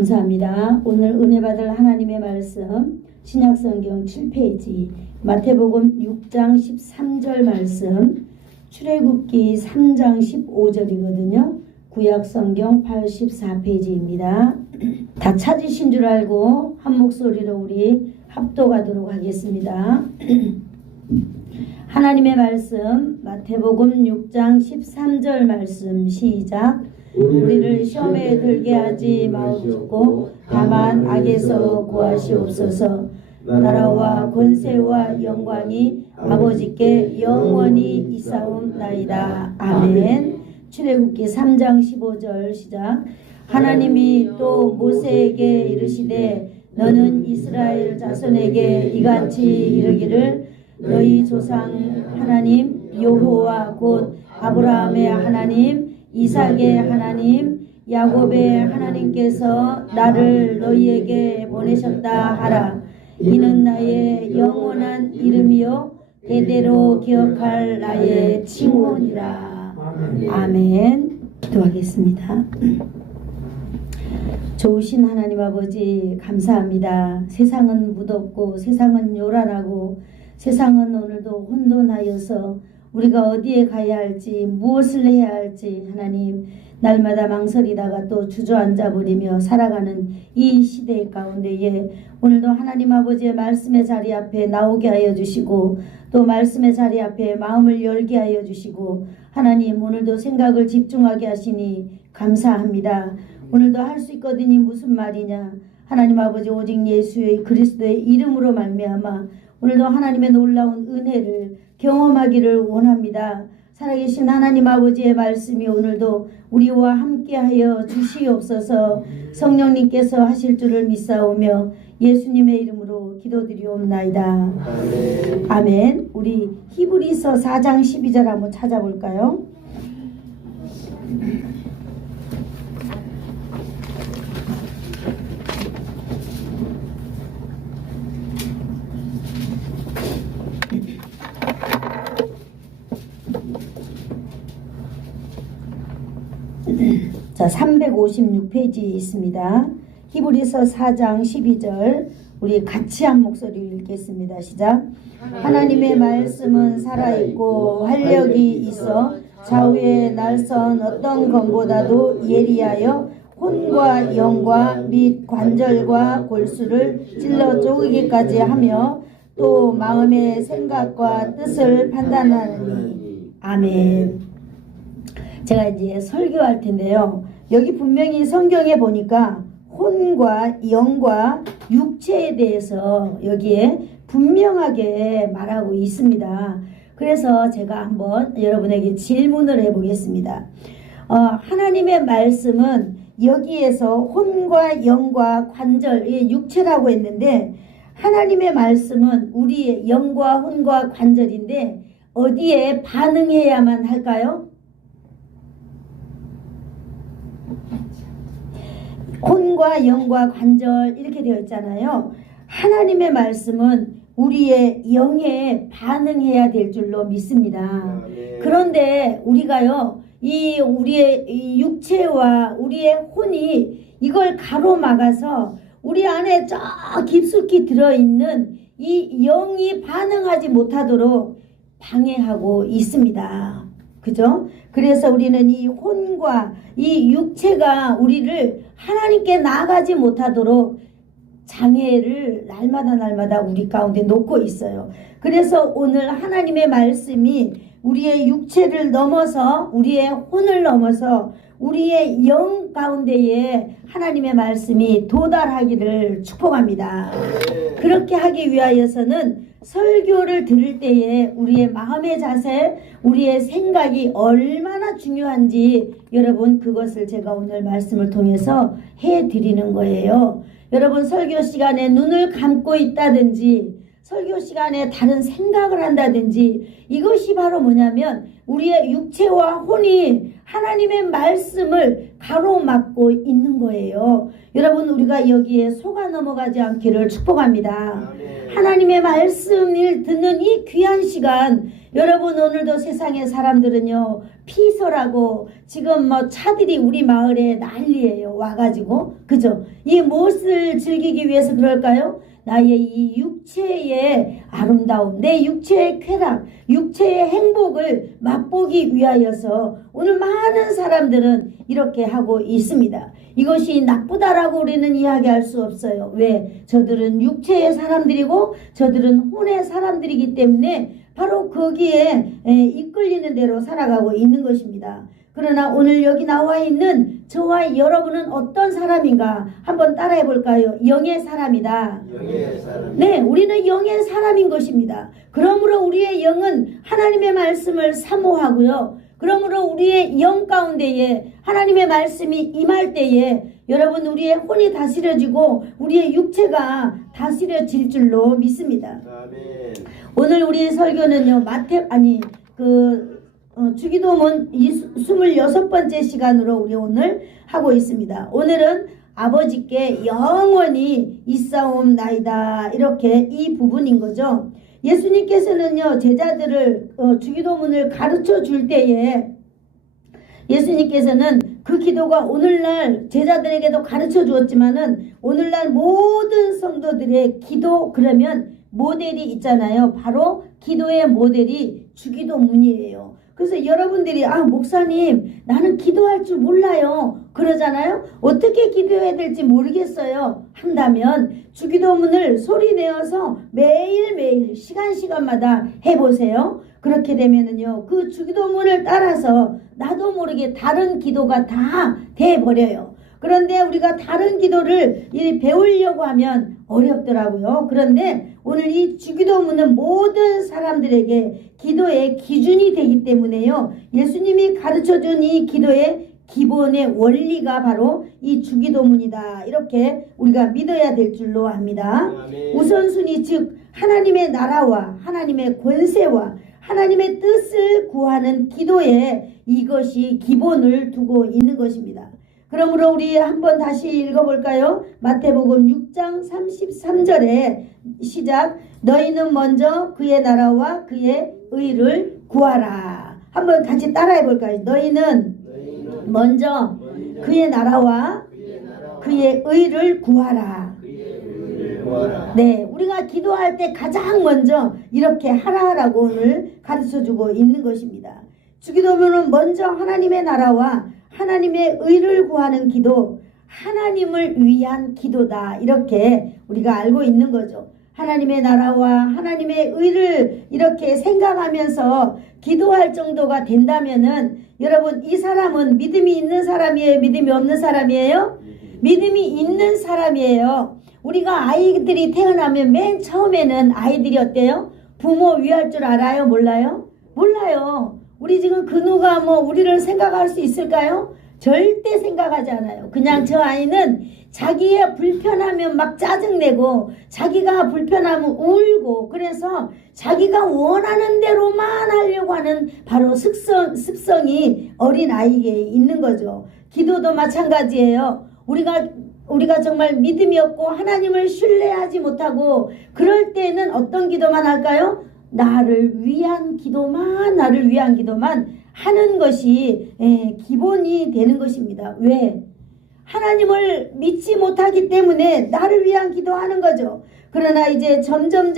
감사합니다. 오늘 은혜 받을 하나님의 말씀 신약성경 7페이지 마태복음 6장 13절 말씀 출애굽기 3장 15절이거든요. 구약성경 84페이지입니다. 다 찾으신 줄 알고 한 목소리로 우리 합독하도록 하겠습니다. 하나님의 말씀 마태복음 6장 13절 말씀 시작. 우리를 시험에 들게 하지 마옵소서. 다만 악에서 구하시옵소서. 나라와 권세와 영광이 아버지께 영원히 있사옵나이다. 아멘. 출애굽기 3장 15절 시작. 하나님이 또 모세에게 이르시되 너는 이스라엘 자손에게 이같이 이르기를 너희 조상 하나님 여호와 곧 아브라함의 하나님 이삭의 하나님 야곱의 하나님께서 나를 너희에게 보내셨다 하라. 이는 나의 영원한 이름이요 대대로 기억할 나의 칭호니라. 아멘. 기도하겠습니다. 좋으신 하나님 아버지 감사합니다. 세상은 무덥고 세상은 요란하고 세상은 오늘도 혼돈하여서 우리가 어디에 가야 할지 무엇을 해야 할지 하나님 날마다 망설이다가 또 주저앉아 버리며 살아가는 이 시대 가운데에 오늘도 하나님 아버지의 말씀의 자리 앞에 나오게 하여 주시고 또 말씀의 자리 앞에 마음을 열게 하여 주시고 하나님 오늘도 생각을 집중하게 하시니 감사합니다. 오늘도 할 수 있거든이 무슨 말이냐. 하나님 아버지 오직 예수의 그리스도의 이름으로 말미암아 오늘도 하나님의 놀라운 은혜를 경험하기를 원합니다. 살아계신 하나님 아버지의 말씀이 오늘도 우리와 함께하여 주시옵소서. 성령님께서 하실 줄을 믿사오며 예수님의 이름으로 기도드리옵나이다. 아멘. 우리 히브리서 4장 12절 한번 찾아볼까요? 자, 356페이지에 있습니다. 히브리서 4장 12절 우리 같이 한 목소리로 읽겠습니다. 시작. 하나님의 말씀은 살아있고 활력이 있어 좌우에 날선 어떤 검보다도 예리하여 혼과 영과 및 관절과 골수를 찔러 쪼개기까지 하며 또 마음의 생각과 뜻을 판단하니. 아멘. 제가 이제 설교할 텐데요. 여기 분명히 성경에 보니까 혼과 영과 육체에 대해서 여기에 분명하게 말하고 있습니다. 그래서 제가 한번 여러분에게 질문을 해보겠습니다. 하나님의 말씀은 여기에서 혼과 영과 관절, 육체라고 했는데 하나님의 말씀은 우리의 영과 혼과 관절인데 어디에 반응해야만 할까요? 혼과 영과 관절 이렇게 되어 있잖아요. 하나님의 말씀은 우리의 영에 반응해야 될 줄로 믿습니다. 그런데 우리가요, 우리의 이 육체와 우리의 혼이 이걸 가로막아서 우리 안에 저 깊숙이 들어있는 이 영이 반응하지 못하도록 방해하고 있습니다. 그죠? 그래서 우리는 이 혼과 이 육체가 우리를 하나님께 나아가지 못하도록 장애를 날마다 우리 가운데 놓고 있어요. 그래서 오늘 하나님의 말씀이 우리의 육체를 넘어서 우리의 혼을 넘어서 우리의 영 가운데에 하나님의 말씀이 도달하기를 축복합니다. 그렇게 하기 위하여서는 설교를 들을 때에 우리의 마음의 자세, 우리의 생각이 얼마나 중요한지 여러분 그것을 제가 오늘 말씀을 통해서 해드리는 거예요. 여러분 설교 시간에 눈을 감고 있다든지 설교 시간에 다른 생각을 한다든지 이것이 바로 뭐냐면 우리의 육체와 혼이 하나님의 말씀을 가로막고 있는 거예요. 여러분 우리가 여기에 속아 넘어가지 않기를 축복합니다. 하나님의 말씀을 듣는 이 귀한 시간 여러분 오늘도 세상의 사람들은요 피서라고 지금 뭐 차들이 우리 마을에 난리예요. 와가지고 그죠? 이 무엇을 즐기기 위해서 그럴까요? 나의 이 육체의 아름다움, 내 육체의 쾌락, 육체의 행복을 맛보기 위하여서 오늘 많은 사람들은 이렇게 하고 있습니다. 이것이 나쁘다라고 우리는 이야기할 수 없어요. 왜? 저들은 육체의 사람들이고 저들은 혼의 사람들이기 때문에 바로 거기에 이끌리는 대로 살아가고 있는 것입니다. 그러나 오늘 여기 나와 있는 저와 여러분은 어떤 사람인가 한번 따라해 볼까요? 영의 사람이다. 영의 사람. 네, 우리는 영의 사람인 것입니다. 그러므로 우리의 영은 하나님의 말씀을 사모하고요. 그러므로 우리의 영 가운데에 하나님의 말씀이 임할 때에 여러분 우리의 혼이 다스려지고 우리의 육체가 다스려질 줄로 믿습니다. 아멘. 오늘 우리 설교는요 주기도문 26번째 시간으로 우리 오늘 하고 있습니다. 오늘은 아버지께 영원히 있사옵나이다 이렇게 이 부분인 거죠. 예수님께서는요 제자들을 주기도문을 가르쳐 줄 때에 예수님께서는 그 기도가 오늘날 제자들에게도 가르쳐 주었지만은 오늘날 모든 성도들의 기도 그러면 모델이 있잖아요. 바로 기도의 모델이 주기도문이에요. 그래서 여러분들이 목사님 나는 기도할 줄 몰라요 그러잖아요. 어떻게 기도해야 될지 모르겠어요 한다면 주기도문을 소리 내어서 매일매일 시간마다 해보세요. 그렇게 되면은요 그 주기도문을 따라서 나도 모르게 다른 기도가 다 돼버려요. 그런데 우리가 다른 기도를 배우려고 하면 어렵더라고요. 그런데 오늘 이 주기도문은 모든 사람들에게 기도의 기준이 되기 때문에요. 예수님이 가르쳐준 이 기도의 기본의 원리가 바로 이 주기도문이다. 이렇게 우리가 믿어야 될 줄로 압니다. 우선순위 즉 하나님의 나라와 하나님의 권세와 하나님의 뜻을 구하는 기도에 이것이 기본을 두고 있는 것입니다. 그러므로 우리 한번 다시 읽어볼까요? 마태복음 6장 33절에 시작. 너희는 먼저 그의 나라와 그의 의를 구하라. 한번 같이 따라해볼까요? 너희는 먼저 그의 나라와 그의 의를 구하라. 네, 우리가 기도할 때 가장 먼저 이렇게 하라라고 오늘 가르쳐주고 있는 것입니다. 주기도문은 먼저 하나님의 나라와 하나님의 의를 구하는 기도, 하나님을 위한 기도다. 이렇게 우리가 알고 있는 거죠. 하나님의 나라와 하나님의 의를 이렇게 생각하면서 기도할 정도가 된다면은 여러분 이 사람은 믿음이 있는 사람이에요? 믿음이 없는 사람이에요? 믿음이 있는 사람이에요. 우리가 아이들이 태어나면 맨 처음에는 아이들이 어때요? 부모 위할 줄 알아요? 몰라요? 몰라요. 우리 지금 그 누가 우리를 생각할 수 있을까요? 절대 생각하지 않아요. 그냥 저 아이는 자기의 불편하면 막 짜증내고 자기가 불편하면 울고 그래서 자기가 원하는 대로만 하려고 하는 바로 습성이 어린 아이에게 있는 거죠. 기도도 마찬가지예요. 우리가 정말 믿음이 없고 하나님을 신뢰하지 못하고 그럴 때는 어떤 기도만 할까요? 나를 위한 기도만 하는 것이 기본이 되는 것입니다. 왜? 하나님을 믿지 못하기 때문에 나를 위한 기도하는 거죠. 그러나 이제 점점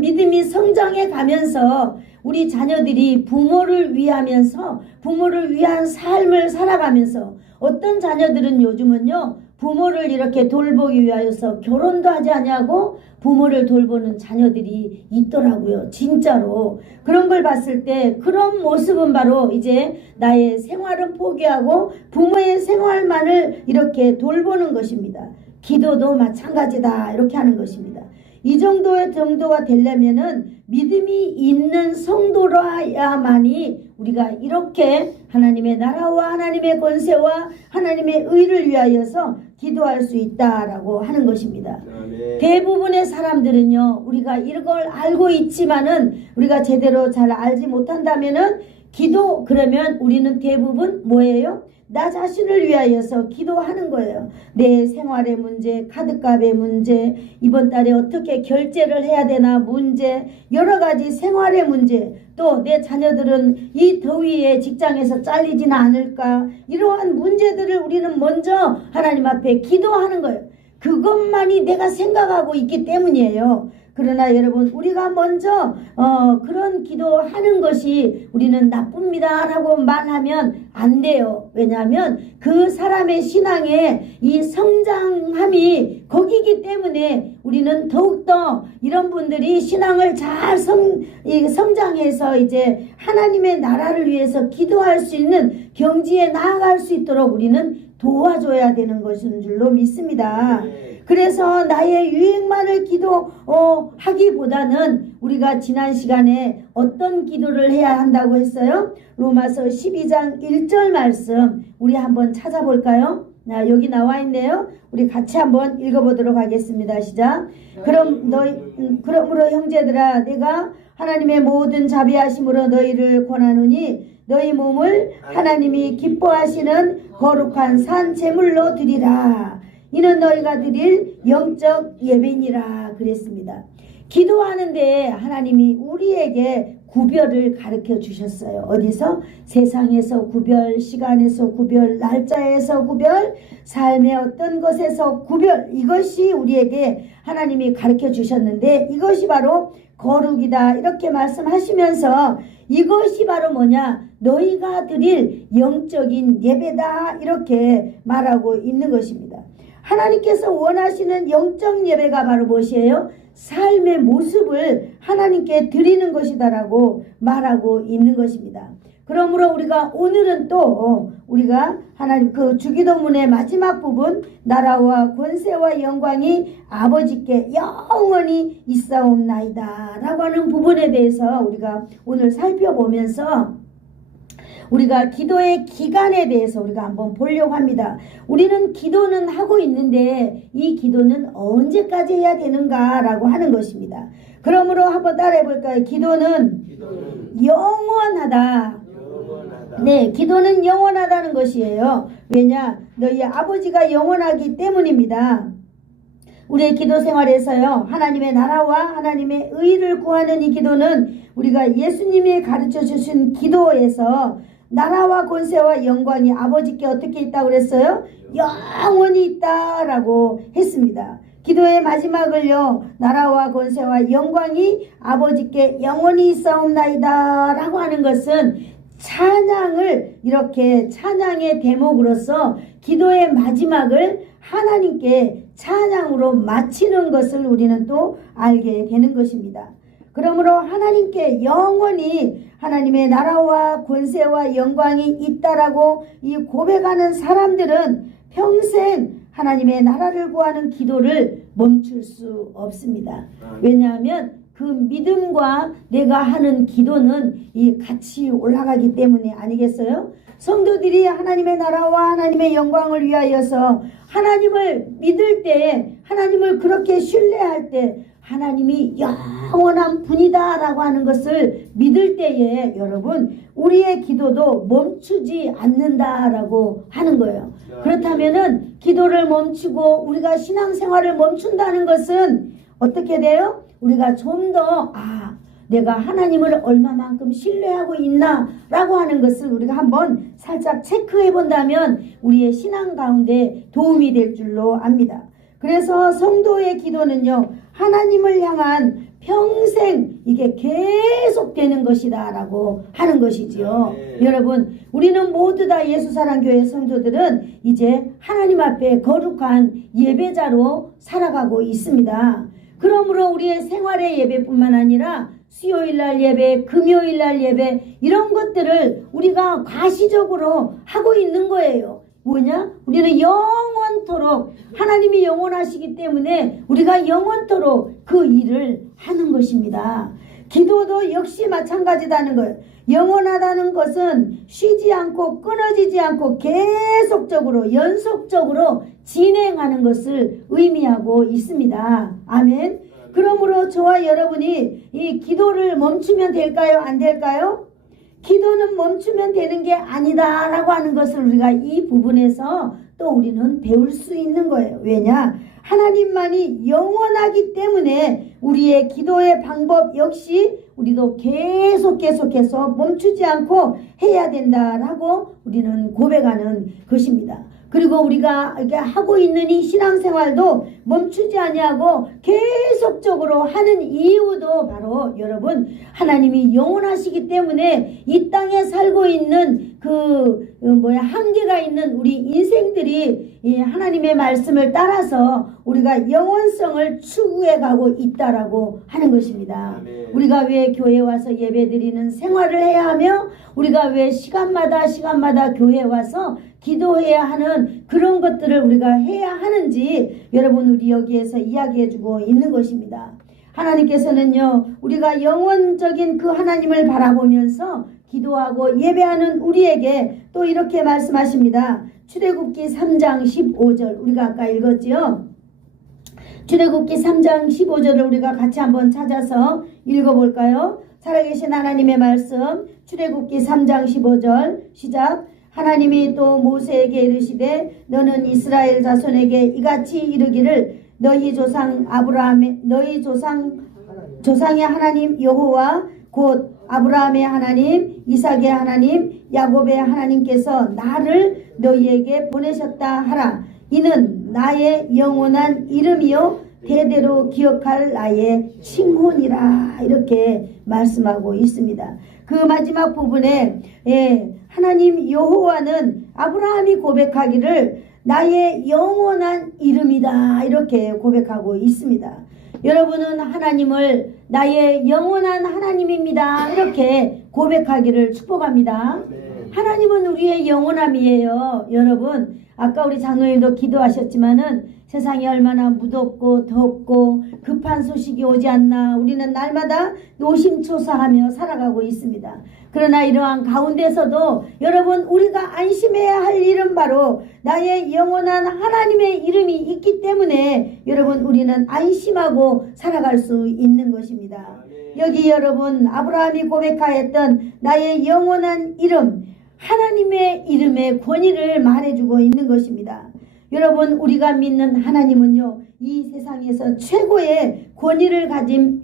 믿음이 성장해 가면서 우리 자녀들이 부모를 위하면서 부모를 위한 삶을 살아가면서 어떤 자녀들은 요즘은요 부모를 이렇게 돌보기 위하여서 결혼도 하지 않냐고 부모를 돌보는 자녀들이 있더라고요. 진짜로. 그런 걸 봤을 때 그런 모습은 바로 이제 나의 생활은 포기하고 부모의 생활만을 이렇게 돌보는 것입니다. 기도도 마찬가지다. 이렇게 하는 것입니다. 이 정도가 되려면은 믿음이 있는 성도라야만이 우리가 이렇게 하나님의 나라와 하나님의 권세와 하나님의 의를 위하여서 기도할 수 있다라고 하는 것입니다. 아멘. 대부분의 사람들은요, 우리가 이걸 알고 있지만은 우리가 제대로 잘 알지 못한다면은 기도 그러면 우리는 대부분 뭐예요? 나 자신을 위하여서 기도하는 거예요. 내 생활의 문제, 카드값의 문제, 이번 달에 어떻게 결제를 해야 되나 문제, 여러 가지 생활의 문제, 또 내 자녀들은 이 더위에 직장에서 잘리지는 않을까, 이러한 문제들을 우리는 먼저 하나님 앞에 기도하는 거예요. 그것만이 내가 생각하고 있기 때문이에요. 그러나 여러분, 우리가 먼저 그런 기도하는 것이 우리는 나쁩니다 라고 말하면 안 돼요. 왜냐하면 그 사람의 신앙의 이 성장함이 거기기 때문에 우리는 더욱더 이런 분들이 신앙을 잘 성장해서 이제 하나님의 나라를 위해서 기도할 수 있는 경지에 나아갈 수 있도록 우리는 도와줘야 되는 것인 줄로 믿습니다. 그래서 나의 유익만을 기도하기보다는 우리가 지난 시간에 어떤 기도를 해야 한다고 했어요? 로마서 12장 1절 말씀 우리 한번 찾아볼까요? 여기 나와 있네요. 우리 같이 한번 읽어보도록 하겠습니다. 시작. 그러므로 형제들아, 내가 하나님의 모든 자비하심으로 너희를 권하노니 너희 몸을 하나님이 기뻐하시는 거룩한 산 제물로 드리라. 이는 너희가 드릴 영적 예배니라 그랬습니다. 기도하는데 하나님이 우리에게 구별을 가르쳐 주셨어요. 어디서? 세상에서 구별, 시간에서 구별, 날짜에서 구별, 삶의 어떤 것에서 구별, 이것이 우리에게 하나님이 가르쳐 주셨는데 이것이 바로 거룩이다 이렇게 말씀하시면서 이것이 바로 뭐냐? 너희가 드릴 영적인 예배다 이렇게 말하고 있는 것입니다. 하나님께서 원하시는 영적 예배가 바로 무엇이에요? 삶의 모습을 하나님께 드리는 것이다라고 말하고 있는 것입니다. 그러므로 우리가 오늘은 또 우리가 하나님 그 주기도문의 마지막 부분 나라와 권세와 영광이 아버지께 영원히 있사옵나이다 라고 하는 부분에 대해서 우리가 오늘 살펴보면서 우리가 기도의 기간에 대해서 우리가 한번 보려고 합니다. 우리는 기도는 하고 있는데 이 기도는 언제까지 해야 되는가 라고 하는 것입니다. 그러므로 한번 따라해 볼까요? 기도는 영원하다. 네, 기도는 영원하다는 것이에요. 왜냐? 너희 아버지가 영원하기 때문입니다. 우리의 기도 생활에서요, 하나님의 나라와 하나님의 의를 구하는 이 기도는 우리가 예수님이 가르쳐 주신 기도에서 나라와 권세와 영광이 아버지께 어떻게 있다고 그랬어요? 영원히 있다라고 했습니다. 기도의 마지막을요, 나라와 권세와 영광이 아버지께 영원히 있사옵나이다 라고 하는 것은 찬양을 이렇게 찬양의 대목으로서 기도의 마지막을 하나님께 찬양으로 마치는 것을 우리는 또 알게 되는 것입니다. 그러므로 하나님께 영원히 하나님의 나라와 권세와 영광이 있다라고 이 고백하는 사람들은 평생 하나님의 나라를 구하는 기도를 멈출 수 없습니다. 왜냐하면 그 믿음과 내가 하는 기도는 이 같이 올라가기 때문에 아니겠어요? 성도들이 하나님의 나라와 하나님의 영광을 위하여서 하나님을 믿을 때, 하나님을 그렇게 신뢰할 때 하나님이 영원한 분이다 라고 하는 것을 믿을 때에 여러분 우리의 기도도 멈추지 않는다 라고 하는 거예요. 그렇다면은 기도를 멈추고 우리가 신앙생활을 멈춘다는 것은 어떻게 돼요? 우리가 좀 더 내가 하나님을 얼마만큼 신뢰하고 있나 라고 하는 것을 우리가 한번 살짝 체크해 본다면 우리의 신앙 가운데 도움이 될 줄로 압니다. 그래서 성도의 기도는요, 하나님을 향한 평생 이게 계속되는 것이다 라고 하는 것이지요. 여러분, 우리는 모두 다 예수사랑교회 성도들은 이제 하나님 앞에 거룩한 예배자로 살아가고 있습니다. 그러므로 우리의 생활의 예배뿐만 아니라 수요일날 예배, 금요일날 예배 이런 것들을 우리가 과시적으로 하고 있는 거예요. 뭐냐? 우리는 영원토록 하나님이 영원하시기 때문에 우리가 영원토록 그 일을 하는 것입니다. 기도도 역시 마찬가지다는 거예요. 영원하다는 것은 쉬지 않고 끊어지지 않고 계속적으로 연속적으로 진행하는 것을 의미하고 있습니다. 아멘. 그러므로 저와 여러분이 이 기도를 멈추면 될까요? 안 될까요? 기도는 멈추면 되는 게 아니다라고 하는 것을 우리가 이 부분에서 또 우리는 배울 수 있는 거예요. 왜냐? 하나님만이 영원하기 때문에 우리의 기도의 방법 역시 우리도 계속해서 멈추지 않고 해야 된다라고 우리는 고백하는 것입니다. 그리고 우리가 이렇게 하고 있는 이 신앙생활도 멈추지 아니하고 계속적으로 하는 이유도 바로 여러분 하나님이 영원하시기 때문에 이 땅에 살고 있는 한계가 있는 우리 인생들이 이 하나님의 말씀을 따라서 우리가 영원성을 추구해 가고 있다라고 하는 것입니다. 아멘. 우리가 왜 교회에 와서 예배드리는 생활을 해야 하며 우리가 왜 시간마다 교회에 와서 기도해야 하는 그런 것들을 우리가 해야 하는지 여러분 우리 여기에서 이야기해 주고 있는 것입니다. 하나님께서는요 우리가 영원적인 그 하나님을 바라보면서 기도하고 예배하는 우리에게 또 이렇게 말씀하십니다. 출애굽기 3장 15절 우리가 아까 읽었지요. 출애굽기 3장 15절을 우리가 같이 한번 찾아서 읽어볼까요? 살아계신 하나님의 말씀 출애굽기 3장 15절 시작. 하나님이 또 모세에게 이르시되 너는 이스라엘 자손에게 이같이 이르기를 너희 조상 아브라함의 너희 조상의 하나님 여호와 곧 아브라함의 하나님 이삭의 하나님 야곱의 하나님께서 나를 너희에게 보내셨다 하라. 이는 나의 영원한 이름이요 대대로 기억할 나의 칭혼이라 이렇게 말씀하고 있습니다. 그 마지막 부분에 하나님 여호와는 아브라함이 고백하기를 나의 영원한 이름이다 이렇게 고백하고 있습니다. 여러분은 하나님을 나의 영원한 하나님입니다 이렇게 고백하기를 축복합니다. 하나님은 우리의 영원함이에요. 여러분 아까 우리 장로님도 기도하셨지만은 세상이 얼마나 무덥고 덥고 급한 소식이 오지 않나 우리는 날마다 노심초사하며 살아가고 있습니다. 그러나 이러한 가운데서도 여러분 우리가 안심해야 할 일은 바로 나의 영원한 하나님의 이름이 있기 때문에 여러분 우리는 안심하고 살아갈 수 있는 것입니다. 여기 여러분 아브라함이 고백하였던 나의 영원한 이름 하나님의 이름의 권위를 말해주고 있는 것입니다. 여러분 우리가 믿는 하나님은요 이 세상에서 최고의 권위를 가진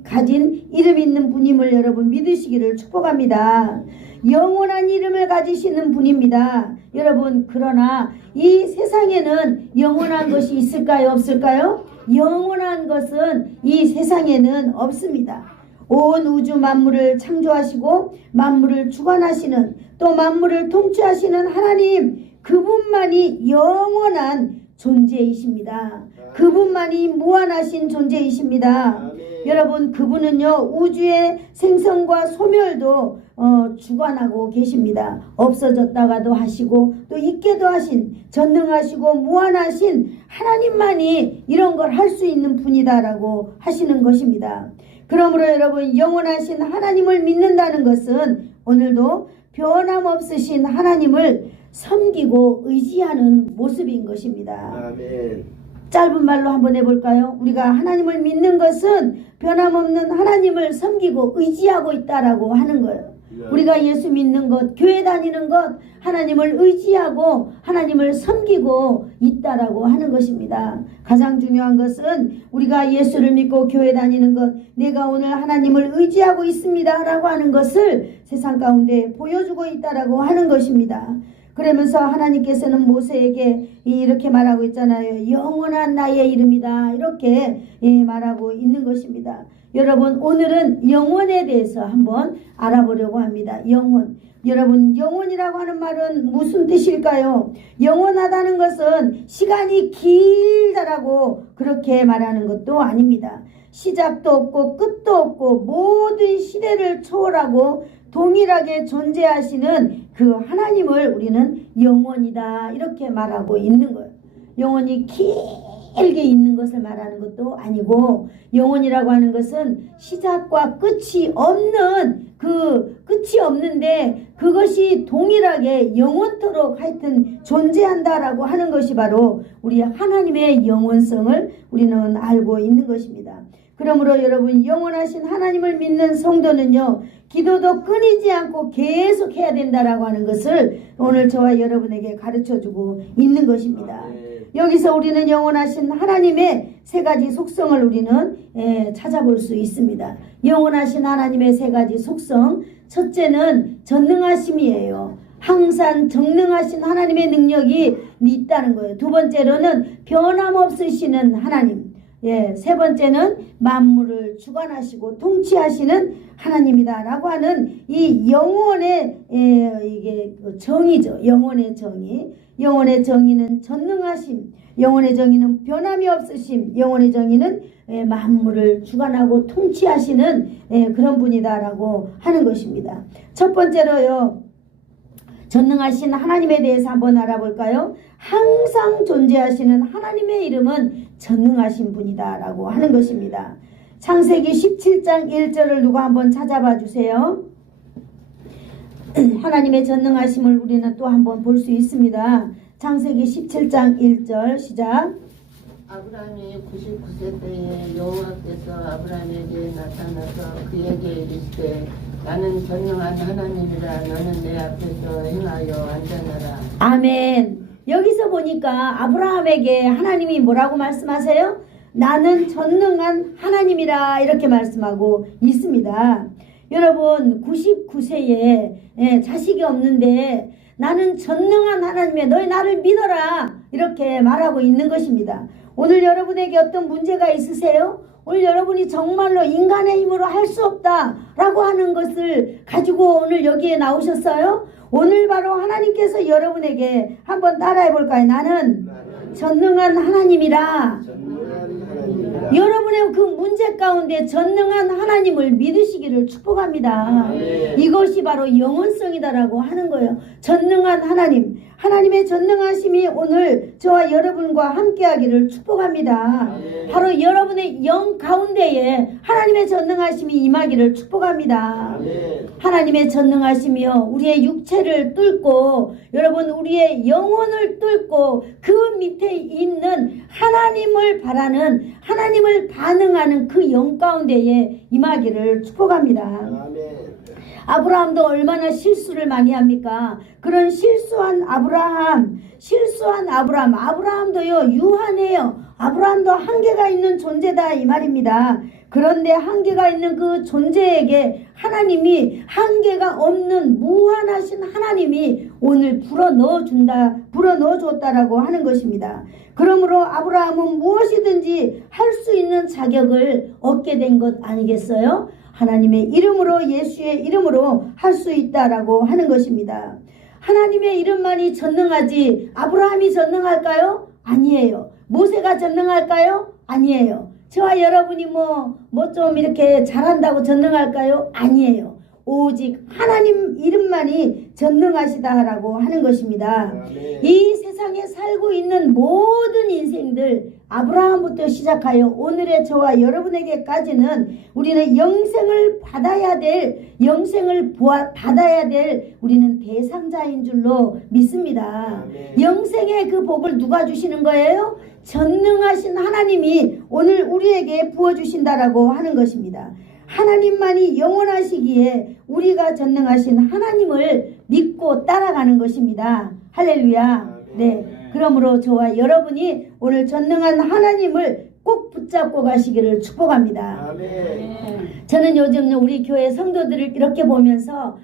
이름 있는 분임을 여러분 믿으시기를 축복합니다. 영원한 이름을 가지시는 분입니다. 여러분 그러나 이 세상에는 영원한 것이 있을까요 없을까요? 영원한 것은 이 세상에는 없습니다. 온 우주 만물을 창조하시고 만물을 주관하시는 또 만물을 통치하시는 하나님 그분만이 영원한 존재이십니다. 그분만이 무한하신 존재이십니다. 여러분 그분은요 우주의 생성과 소멸도 주관하고 계십니다. 없어졌다가도 하시고 또 있게도 하신 전능하시고 무한하신 하나님만이 이런 걸 할 수 있는 분이다라고 하시는 것입니다. 그러므로 여러분 영원하신 하나님을 믿는다는 것은 오늘도 변함없으신 하나님을 섬기고 의지하는 모습인 것입니다. 아멘. 짧은 말로 한번 해볼까요? 우리가 하나님을 믿는 것은 변함없는 하나님을 섬기고 의지하고 있다라고 하는 거예요. 우리가 예수 믿는 것, 교회 다니는 것, 하나님을 의지하고 하나님을 섬기고 있다라고 하는 것입니다. 가장 중요한 것은 우리가 예수를 믿고 교회 다니는 것, 내가 오늘 하나님을 의지하고 있습니다 라고 하는 것을 세상 가운데 보여주고 있다라고 하는 것입니다. 그러면서 하나님께서는 모세에게 이렇게 말하고 있잖아요. 영원한 나의 이름이다 이렇게 말하고 있는 것입니다. 여러분 오늘은 영원에 대해서 한번 알아보려고 합니다. 영원. 여러분 영원이라고 하는 말은 무슨 뜻일까요? 영원하다는 것은 시간이 길다라고 그렇게 말하는 것도 아닙니다. 시작도 없고 끝도 없고 모든 시대를 초월하고 동일하게 존재하시는 그 하나님을 우리는 영원이다 이렇게 말하고 있는 거예요. 영원이 길게 있는 것을 말하는 것도 아니고, 영원이라고 하는 것은 시작과 끝이 없는, 끝이 없는데 그것이 동일하게 영원토록 하여튼 존재한다라고 하는 것이 바로 우리 하나님의 영원성을 우리는 알고 있는 것입니다. 그러므로 여러분, 영원하신 하나님을 믿는 성도는요, 기도도 끊이지 않고 계속 해야 된다라고 하는 것을 오늘 저와 여러분에게 가르쳐주고 있는 것입니다. 여기서 우리는 영원하신 하나님의 세 가지 속성을 우리는 찾아볼 수 있습니다. 영원하신 하나님의 세 가지 속성, 첫째는 전능하심이에요. 항상 전능하신 하나님의 능력이 있다는 거예요. 두 번째로는 변함없으시는 하나님, 세 번째는 만물을 주관하시고 통치하시는 하나님이다라고 하는 이 영원의 이게 정의죠. 영원의 정의. 영원의 정의는 전능하심, 영원의 정의는 변함이 없으심, 영원의 정의는 만물을 주관하고 통치하시는 그런 분이다라고 하는 것입니다. 첫 번째로요, 전능하신 하나님에 대해서 한번 알아볼까요? 항상 존재하시는 하나님의 이름은 전능하신 분이다라고 하는 것입니다. 창세기 17장 1절을 누가 한번 찾아봐 주세요. 하나님의 전능하심을 우리는 또 한번 볼 수 있습니다. 창세기 17장 1절 시작. 아브라함이 99세 때에 여호와께서 아브라함에게 나타나서 그에게 이르시되 나는 전능한 하나님이라 너는 내 앞에서 행하여 안전하라. 아멘. 여기서 보니까 아브라함에게 하나님이 뭐라고 말씀하세요? 나는 전능한 하나님이라 이렇게 말씀하고 있습니다. 여러분, 99세에 자식이 없는데 나는 전능한 하나님이야, 너희 나를 믿어라 이렇게 말하고 있는 것입니다. 오늘 여러분에게 어떤 문제가 있으세요? 오늘 여러분이 정말로 인간의 힘으로 할 수 없다라고 하는 것을 가지고 오늘 여기에 나오셨어요? 오늘 바로 하나님께서 여러분에게 한번 따라해 볼까요? 나는 전능한 하나님이라. 여러분의 그 문제 가운데 전능한 하나님을 믿으시기를 축복합니다. 이것이 바로 영원성이다라고 하는 거예요. 전능한 하나님, 하나님의 전능하심이 오늘 저와 여러분과 함께하기를 축복합니다. 바로 여러분의 영 가운데에 하나님의 전능하심이 임하기를 축복합니다. 하나님의 전능하심이요, 우리의 육체를 뚫고 여러분 우리의 영혼을 뚫고 그 밑에 있는 하나님을 바라는, 하나님을 반응하는 그 영 가운데에 임하기를 축복합니다. 아브라함도 얼마나 실수를 많이 합니까? 그런 실수한 아브라함, 아브라함도요 유한해요. 아브라함도 한계가 있는 존재다 이 말입니다. 그런데 한계가 있는 그 존재에게 하나님이 한계가 없는 무한하신 하나님이 오늘 불어넣어 줬다라고 하는 것입니다. 그러므로 아브라함은 무엇이든지 할 수 있는 자격을 얻게 된 것 아니겠어요? 하나님의 이름으로, 예수의 이름으로 할 수 있다라고 하는 것입니다. 하나님의 이름만이 전능하지 아브라함이 전능할까요? 아니에요. 모세가 전능할까요? 아니에요. 저와 여러분이 뭐 좀 이렇게 잘한다고 전능할까요? 아니에요. 오직 하나님 이름만이 전능하시다라고 하는 것입니다. 이 세상에 살고 있는 모든 인생들, 아브라함부터 시작하여 오늘의 저와 여러분에게까지는 우리는 영생을 받아야 될 우리는 대상자인 줄로 믿습니다. 영생의 그 복을 누가 주시는 거예요? 전능하신 하나님이 오늘 우리에게 부어주신다라고 하는 것입니다. 하나님만이 영원하시기에 우리가 전능하신 하나님을 믿고 따라가는 것입니다. 할렐루야. 네. 그러므로 저와 여러분이 오늘 전능한 하나님을 꼭 붙잡고 가시기를 축복합니다. 저는 요즘 우리 교회 성도들을 이렇게 보면서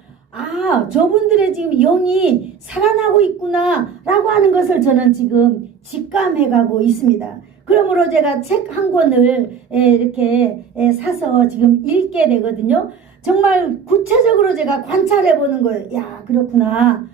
저분들의 지금 영이 살아나고 있구나 라고 하는 것을 저는 지금 직감해가고 있습니다. 그러므로 제가 책 한 권을 이렇게 사서 지금 읽게 되거든요. 정말 구체적으로 제가 관찰해 보는 거예요. 야, 그렇구나.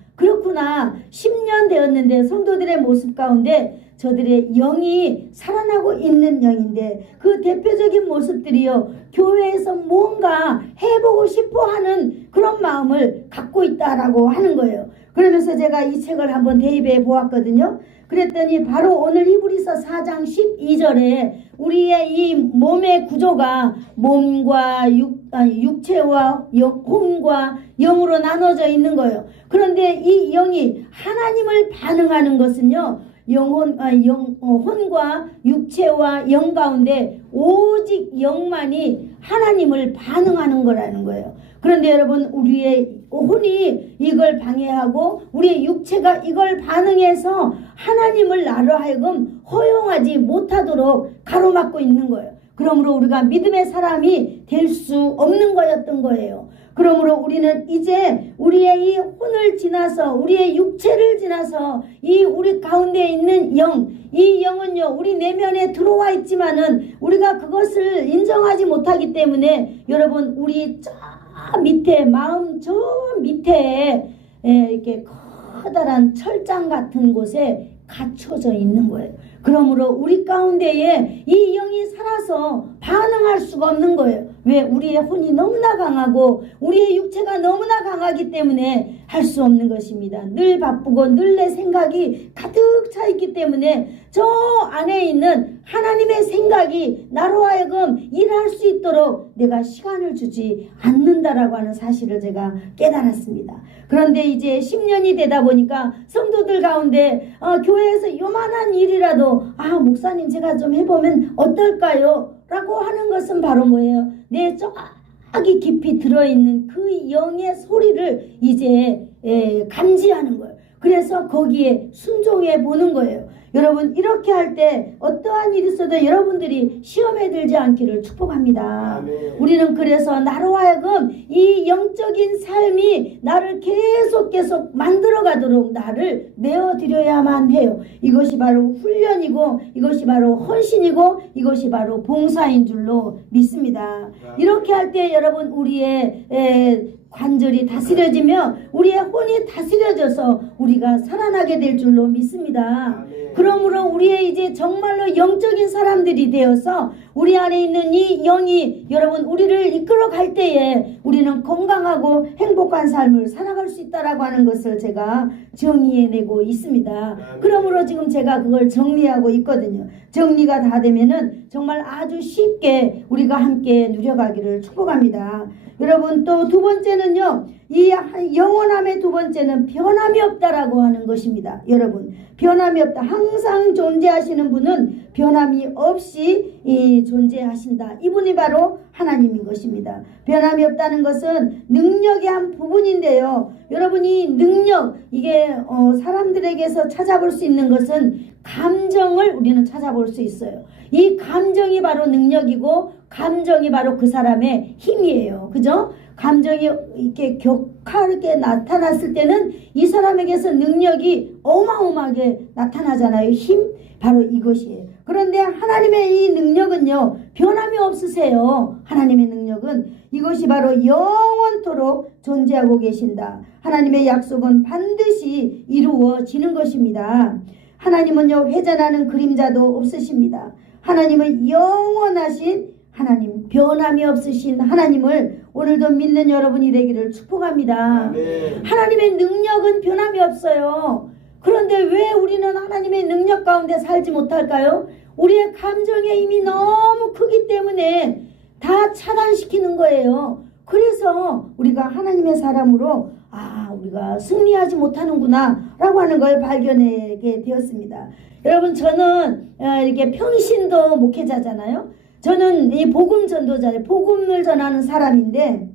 10년 되었는데 성도들의 모습 가운데 저들의 영이 살아나고 있는 영인데 그 대표적인 모습들이요, 교회에서 뭔가 해보고 싶어 하는 그런 마음을 갖고 있다라고 하는 거예요. 그러면서 제가 이 책을 한번 대입해 보았거든요. 그랬더니 바로 오늘 히브리서 4장 12절에 우리의 이 몸의 구조가 몸과 육체와 혼과 영으로 나눠져 있는 거예요. 그런데 이 영이 하나님을 반응하는 것은요, 혼과 육체와 영 가운데 오직 영만이 하나님을 반응하는 거라는 거예요. 그런데 여러분, 우리의 혼이 이걸 방해하고 우리의 육체가 이걸 반응해서 하나님을 나로 하여금 허용하지 못하도록 가로막고 있는 거예요. 그러므로 우리가 믿음의 사람이 될 수 없는 거였던 거예요. 그러므로 우리는 이제 우리의 이 혼을 지나서 우리의 육체를 지나서 이 우리 가운데 있는 영, 이 영은요 우리 내면에 들어와 있지만은 우리가 그것을 인정하지 못하기 때문에 여러분, 우리 저 밑에, 마음 저 밑에 이렇게 커다란 철장 같은 곳에 갇혀져 있는 거예요. 그러므로 우리 가운데에 이 영이 살아서 반응할 수가 없는 거예요. 왜? 우리의 혼이 너무나 강하고 우리의 육체가 너무나 강하기 때문에 할 수 없는 것입니다. 늘 바쁘고 늘 내 생각이 가득 차 있기 때문에 저 안에 있는 하나님의 생각이 나로 하여금 일할 수 있도록 내가 시간을 주지 않는다라고 하는 사실을 제가 깨달았습니다. 그런데 이제 10년이 되다 보니까 성도들 가운데 교회에서 요만한 일이라도 목사님 제가 좀 해보면 어떨까요? 라고 하는 것은 바로 뭐예요? 내 저기 깊이 들어있는 그 영의 소리를 이제 감지하는 거예요. 그래서 거기에 순종해 보는 거예요. 여러분, 이렇게 할 때 어떠한 일이 있어도 여러분들이 시험에 들지 않기를 축복합니다. 아멘. 우리는 그래서 나로 하여금 이 영적인 삶이 나를 계속 만들어 가도록 나를 내어드려야만 해요. 이것이 바로 훈련이고 이것이 바로 헌신이고 이것이 바로 봉사인 줄로 믿습니다. 이렇게 할 때 여러분, 우리의 관절이 다스려지며 우리의 혼이 다스려져서 우리가 살아나게 될 줄로 믿습니다. 그러므로 우리의 이제 정말로 영적인 사람들이 되어서 우리 안에 있는 이 영이 여러분 우리를 이끌어 갈 때에 우리는 건강하고 행복한 삶을 살아갈 수 있다라고 하는 것을 제가 정리해내고 있습니다. 그러므로 지금 제가 그걸 정리하고 있거든요. 정리가 다 되면은 정말 아주 쉽게 우리가 함께 누려가기를 축복합니다. 여러분, 또 두 번째는요, 이 영원함의 두 번째는 변함이 없다라고 하는 것입니다. 여러분, 변함이 없다. 항상 존재하시는 분은 변함이 없이 존재하신다. 이분이 바로 하나님인 것입니다. 변함이 없다는 것은 능력의 한 부분인데요. 여러분, 이 능력, 이게 사람들에게서 찾아볼 수 있는 것은 감정을 우리는 찾아볼 수 있어요. 이 감정이 바로 능력이고 감정이 바로 그 사람의 힘이에요. 그죠? 감정이 이렇게 격하게 나타났을 때는 이 사람에게서 능력이 어마어마하게 나타나잖아요. 힘, 바로 이것이에요. 그런데 하나님의 이 능력은요, 변함이 없으세요. 하나님의 능력은 이것이 바로 영원토록 존재하고 계신다. 하나님의 약속은 반드시 이루어지는 것입니다. 하나님은요, 회전하는 그림자도 없으십니다. 하나님은 영원하신 하나님, 변함이 없으신 하나님을 오늘도 믿는 여러분이 되기를 축복합니다. 아멘. 하나님의 능력은 변함이 없어요. 그런데 왜 우리는 하나님의 능력 가운데 살지 못할까요? 우리의 감정의 힘이 너무 크기 때문에 다 차단시키는 거예요. 그래서 우리가 하나님의 사람으로 우리가 승리하지 못하는구나 라고 하는 걸 발견하게 되었습니다. 여러분, 저는 이렇게 평신도 목회자잖아요. 저는 이 복음 전도자예요. 복음을 전하는 사람인데,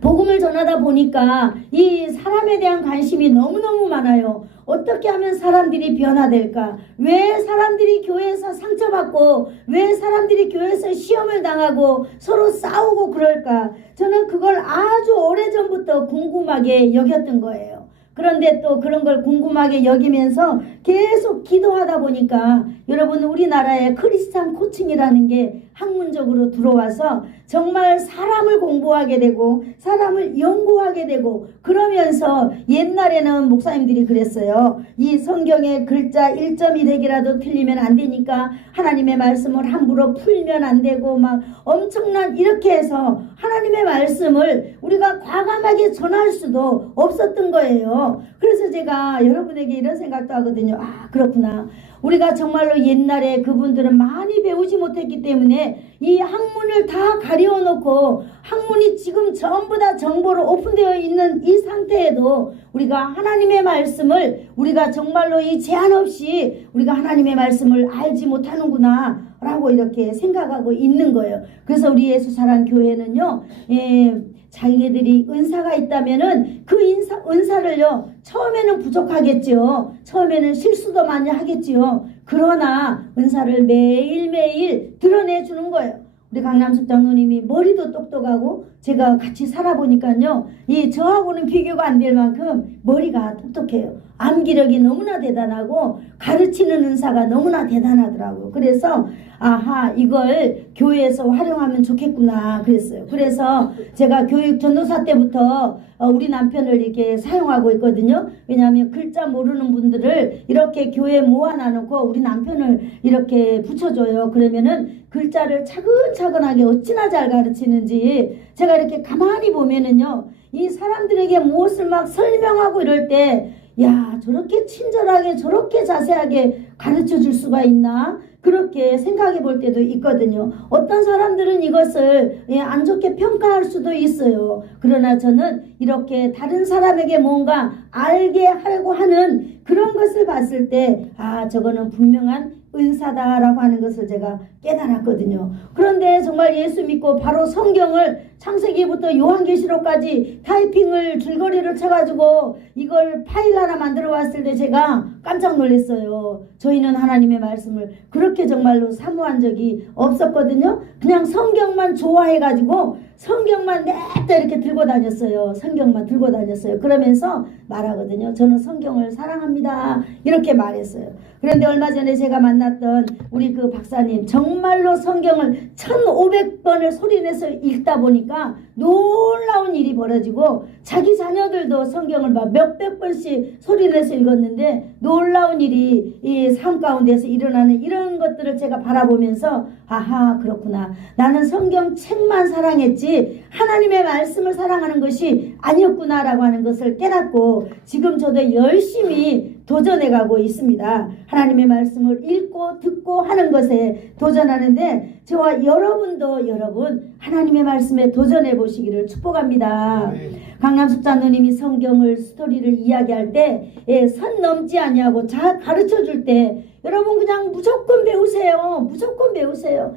복음을 전하다 보니까 이 사람에 대한 관심이 너무너무 많아요. 어떻게 하면 사람들이 변화될까? 왜 사람들이 교회에서 상처받고 왜 사람들이 교회에서 시험을 당하고 서로 싸우고 그럴까? 저는 그걸 아주 오래전부터 궁금하게 여겼던 거예요. 그런데 또 그런 걸 궁금하게 여기면서 계속 기도하다 보니까 여러분 우리나라에 크리스찬 코칭이라는 게 학문적으로 들어와서 정말 사람을 공부하게 되고 사람을 연구하게 되고 그러면서 옛날에는 목사님들이 그랬어요. 이 성경의 글자 1.1획이라도 틀리면 안 되니까 하나님의 말씀을 함부로 풀면 안 되고 막 엄청난 이렇게 해서 하나님의 말씀을 우리가 과감하게 전할 수도 없었던 거예요. 그래서 제가 여러분에게 이런 생각도 하거든요. 아, 그렇구나. 우리가 정말로 옛날에 그분들은 많이 배우지 못했기 때문에 이 학문을 다 가려놓고 학문이 지금 전부 다 정보로 오픈되어 있는 이 상태에도 우리가 하나님의 말씀을 우리가 정말로 이 제한 없이 우리가 하나님의 말씀을 알지 못하는구나 라고 이렇게 생각하고 있는 거예요. 그래서 우리 예수사랑교회는요, 자기네들이 은사가 있다면은 그 은사를요, 처음에는 부족하겠지요. 처음에는 실수도 많이 하겠지요. 그러나 은사를 매일매일 드러내주는 거예요. 우리 강남숙 장로님이 머리도 똑똑하고 제가 같이 살아보니까요, 이 저하고는 비교가 안 될 만큼 머리가 똑똑해요. 암기력이 너무나 대단하고 가르치는 은사가 너무나 대단하더라고요. 그래서 아하, 이걸 교회에서 활용하면 좋겠구나 그랬어요. 그래서 제가 교육 전도사 때부터 우리 남편을 이렇게 사용하고 있거든요. 왜냐하면 글자 모르는 분들을 이렇게 교회에 모아놔놓고 우리 남편을 이렇게 붙여줘요. 그러면은 글자를 차근차근하게 어찌나 잘 가르치는지 제가 이렇게 가만히 보면은요, 이 사람들에게 무엇을 막 설명하고 이럴 때 야, 저렇게 친절하게 저렇게 자세하게 가르쳐 줄 수가 있나? 그렇게 생각해 볼 때도 있거든요. 어떤 사람들은 이것을 안 좋게 평가할 수도 있어요. 그러나 저는 이렇게 다른 사람에게 뭔가 알게 하려고 하는 그런 것을 봤을 때 아, 저거는 분명한 은사다라고 하는 것을 제가 깨달았거든요. 그런데 정말 예수 믿고 바로 성경을 창세기부터 요한계시록까지 타이핑을 줄거리를 쳐가지고 이걸 파일 하나 만들어 왔을 때 제가 깜짝 놀랐어요. 저희는 하나님의 말씀을 그렇게 정말로 사모한 적이 없었거든요. 그냥 성경만 좋아해가지고 성경만 냅다 이렇게 들고 다녔어요. 성경만 들고 다녔어요. 그러면서 말하거든요. 저는 성경을 사랑합니다. 이렇게 말했어요. 그런데 얼마 전에 제가 만났던 우리 그 박사님, 정말로 성경을 1500번을 소리내서 읽다 보니까 놀라운 일이 벌어지고 자기 자녀들도 성경을 막 몇백 번씩 소리내서 읽었는데 놀라운 일이 이 삶 가운데서 일어나는 이런 것들을 제가 바라보면서 아하, 그렇구나. 나는 성경 책만 사랑했지 하나님의 말씀을 사랑하는 것이 아니었구나라고 하는 것을 깨닫고 지금 저도 열심히 도전해가고 있습니다. 하나님의 말씀을 읽고 듣고 하는 것에 도전하는데 저와 여러분도 여러분 하나님의 말씀에 도전해 보시기를 축복합니다. 강남숙 장로님이 성경을 스토리를 이야기할 때 선 넘지 아니하고 잘 가르쳐 줄 때 여러분 그냥 무조건 배우세요. 무조건 배우세요.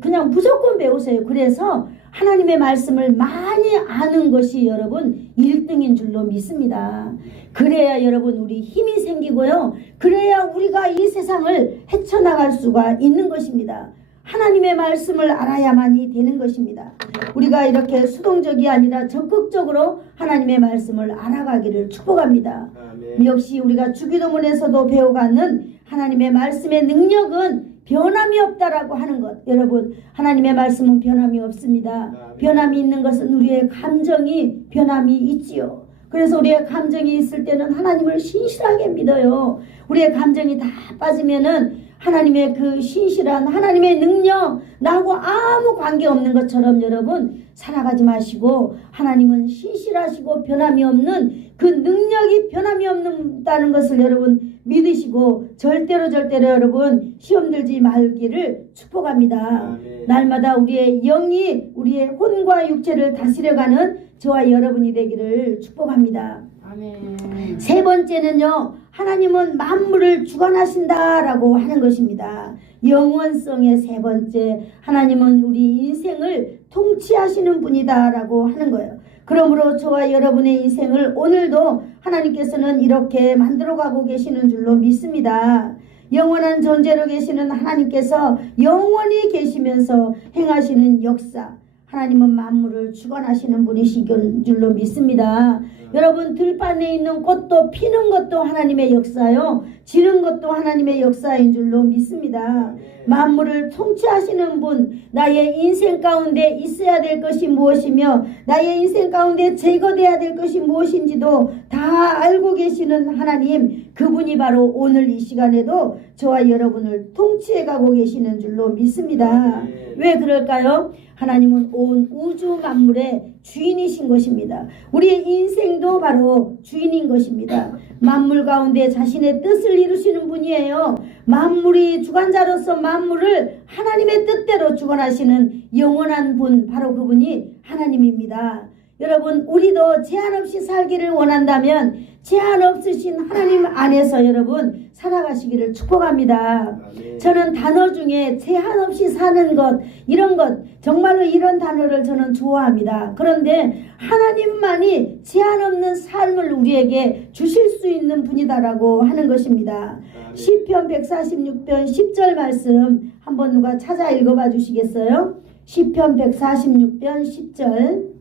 그냥 무조건 배우세요. 그래서 하나님의 말씀을 많이 아는 것이 여러분 1등인 줄로 믿습니다. 그래야 여러분 우리 힘이 생기고요. 그래야 우리가 이 세상을 헤쳐나갈 수가 있는 것입니다. 하나님의 말씀을 알아야만이 되는 것입니다. 우리가 이렇게 수동적이 아니라 적극적으로 하나님의 말씀을 알아가기를 축복합니다. 아멘. 역시 우리가 주기도문에서도 배워가는 하나님의 말씀의 능력은 변함이 없다라고 하는 것. 여러분 하나님의 말씀은 변함이 없습니다. 아멘. 변함이 있는 것은 우리의 감정이 변함이 있지요. 그래서 우리의 감정이 있을 때는 하나님을 신실하게 믿어요. 우리의 감정이 다 빠지면은 하나님의 그 신실한 하나님의 능력 나하고 아무 관계없는 것처럼 여러분 살아가지 마시고 하나님은 신실하시고 변함이 없는 그 능력이 변함이 없다는 것을 여러분 믿으시고 절대로 여러분 시험 들지 말기를 축복합니다. 아멘. 날마다 우리의 영이 우리의 혼과 육체를 다스려가는 저와 여러분이 되기를 축복합니다. 아멘. 세 번째는요, 하나님은 만물을 주관하신다라고 하는 것입니다. 영원성의 세 번째, 하나님은 우리 인생을 통치하시는 분이다라고 하는 거예요. 그러므로 저와 여러분의 인생을 오늘도 하나님께서는 이렇게 만들어가고 계시는 줄로 믿습니다. 영원한 존재로 계시는 하나님께서 영원히 계시면서 행하시는 역사, 하나님은 만물을 주관하시는 분이신 줄로 믿습니다. 여러분 들판에 있는 꽃도 피는 것도 하나님의 역사요. 지는 것도 하나님의 역사인 줄로 믿습니다. 만물을 통치하시는 분, 나의 인생 가운데 있어야 될 것이 무엇이며 나의 인생 가운데 제거돼야 될 것이 무엇인지도 다 알고 계시는 하나님, 그분이 바로 오늘 이 시간에도 저와 여러분을 통치해가고 계시는 줄로 믿습니다. 왜 그럴까요? 하나님은 온 우주 만물의 주인이신 것입니다. 우리의 인생도 바로 주인인 것입니다. 만물 가운데 자신의 뜻을 이루시는 분이에요. 만물이 주관자로서 만물을 하나님의 뜻대로 주관하시는 영원한 분, 바로 그분이 하나님입니다. 여러분, 우리도 제한 없이 살기를 원한다면 제한 없으신 하나님 안에서 여러분 살아가시기를 축복합니다. 저는 단어 중에 제한 없이 사는 것, 이런 것, 정말로 이런 단어를 저는 좋아합니다. 그런데 하나님만이 제한 없는 삶을 우리에게 주실 수 있는 분이다라고 하는 것입니다. 시편 146편 10절 말씀 한번 누가 찾아 읽어봐 주시겠어요? 시편 146편 10절.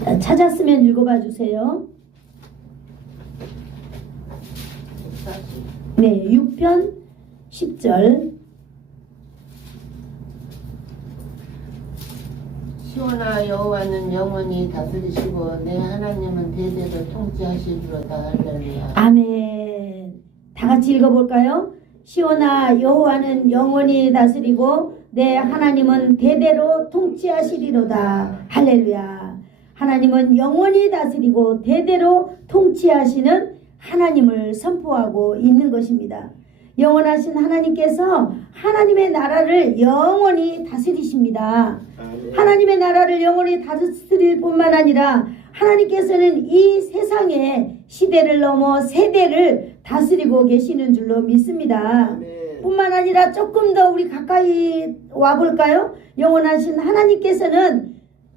자, 찾았으면 읽어봐 주세요. 네, 6편 10절. 시온아 여호와는 영원히 다스리시고 내 하나님은 대대로 통치하시리로다. 할렐루야. 아멘. 다 같이 읽어볼까요? 시온아 여호와는 영원히 다스리고 내 하나님은 대대로 통치하시리로다. 할렐루야. 하나님은 영원히 다스리고 대대로 통치하시는 하나님을 선포하고 있는 것입니다. 영원하신 하나님께서 하나님의 나라를 영원히 다스리십니다. 하나님의 나라를 영원히 다스릴 뿐만 아니라 하나님께서는 이 세상의 시대를 넘어 세대를 다스리고 계시는 줄로 믿습니다. 뿐만 아니라 조금 더 우리 가까이 와볼까요? 영원하신 하나님께서는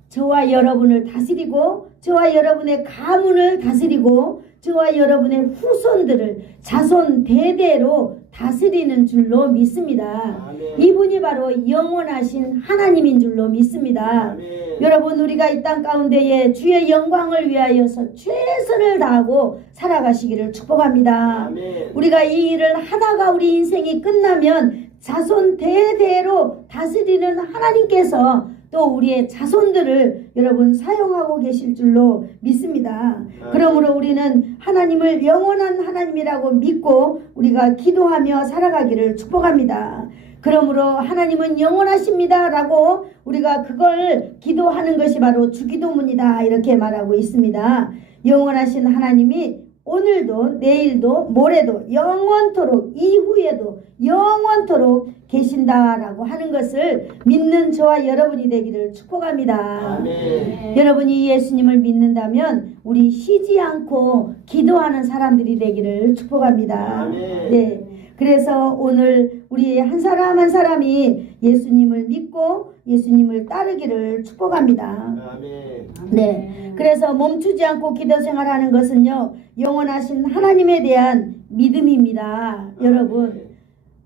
저와 여러분을 다스리고 저와 여러분의 가문을 다스리고 저와 여러분의 후손들을 자손 대대로 다스리는 줄로 믿습니다. 아멘. 이분이 바로 영원하신 하나님인 줄로 믿습니다. 아멘. 여러분, 우리가 이 땅 가운데에 주의 영광을 위하여서 최선을 다하고 살아가시기를 축복합니다. 아멘. 우리가 이 일을 하다가 우리 인생이 끝나면 자손 대대로 다스리는 하나님께서 또 우리의 자손들을 여러분 사용하고 계실 줄로 믿습니다. 그러므로 우리는 하나님을 영원한 하나님이라고 믿고 우리가 기도하며 살아가기를 축복합니다. 그러므로 하나님은 영원하십니다 라고 우리가 그걸 기도하는 것이 바로 주기도문이다, 이렇게 말하고 있습니다. 영원하신 하나님이 오늘도 내일도 모레도 영원토록 이후에도 영원토록 계신다라고 하는 것을 믿는 저와 여러분이 되기를 축복합니다. 아멘. 여러분이 예수님을 믿는다면 우리 쉬지 않고 기도하는 사람들이 되기를 축복합니다. 아멘. 네. 그래서 오늘 우리 한 사람 한 사람이 예수님을 믿고 예수님을 따르기를 축복합니다. 아멘. 네. 그래서 멈추지 않고 기도 생활하는 것은요, 영원하신 하나님에 대한 믿음입니다. 여러분,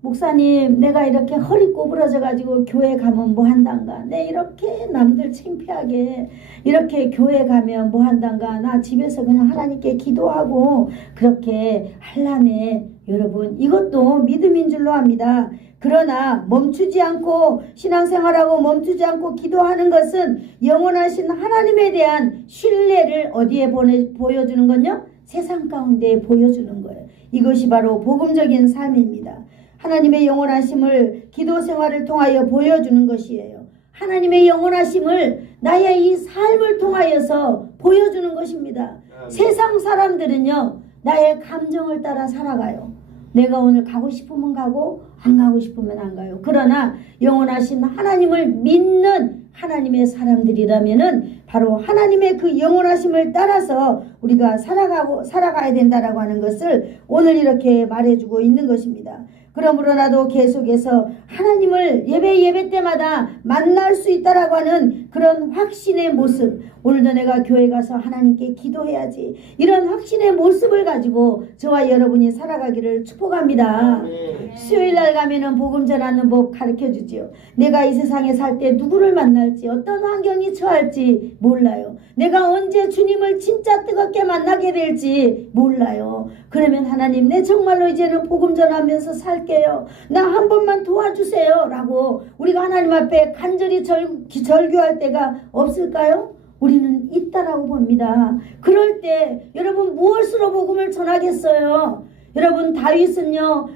목사님, 내가 이렇게 허리 꼬부러져 가지고 교회 가면 뭐 한단가? 내 이렇게 남들 창피하게 이렇게 교회 가면 뭐 한단가? 나 집에서 그냥 하나님께 기도하고 그렇게 할라네. 여러분, 이것도 믿음인 줄로 압니다. 그러나 멈추지 않고 신앙생활하고 멈추지 않고 기도하는 것은 영원하신 하나님에 대한 신뢰를 어디에 보여주는 건요? 세상 가운데 보여주는 거예요. 이것이 바로 복음적인 삶입니다. 하나님의 영원하심을 기도 생활을 통하여 보여주는 것이에요. 하나님의 영원하심을 나의 이 삶을 통하여서 보여주는 것입니다. 세상 사람들은요, 나의 감정을 따라 살아가요. 내가 오늘 가고 싶으면 가고 안 가고 싶으면 안 가요. 그러나 영원하신 하나님을 믿는 하나님의 사람들이라면은 바로 하나님의 그 영원하심을 따라서 우리가 살아가야 된다라고 하는 것을 오늘 이렇게 말해주고 있는 것입니다. 그러므로 나도 계속해서 하나님을 예배 때마다 만날 수 있다라고 하는 그런 확신의 모습, 오늘도 내가 교회 가서 하나님께 기도해야지. 이런 확신의 모습을 가지고 저와 여러분이 살아가기를 축복합니다. 수요일 날 가면은 복음 전하는 법 가르쳐 주지요. 내가 이 세상에 살 때 누구를 만날지, 어떤 환경이 처할지 몰라요. 내가 언제 주님을 진짜 뜨겁게 만나게 될지 몰라요. 그러면 하나님, 내 정말로 이제는 복음 전하면서 살게요. 나 한 번만 도와주세요. 라고 우리가 하나님 앞에 간절히 절규할 때가 없을까요? 우리는 있다라고 봅니다. 그럴 때 여러분 무엇으로 복음을 전하겠어요? 여러분 다윗은요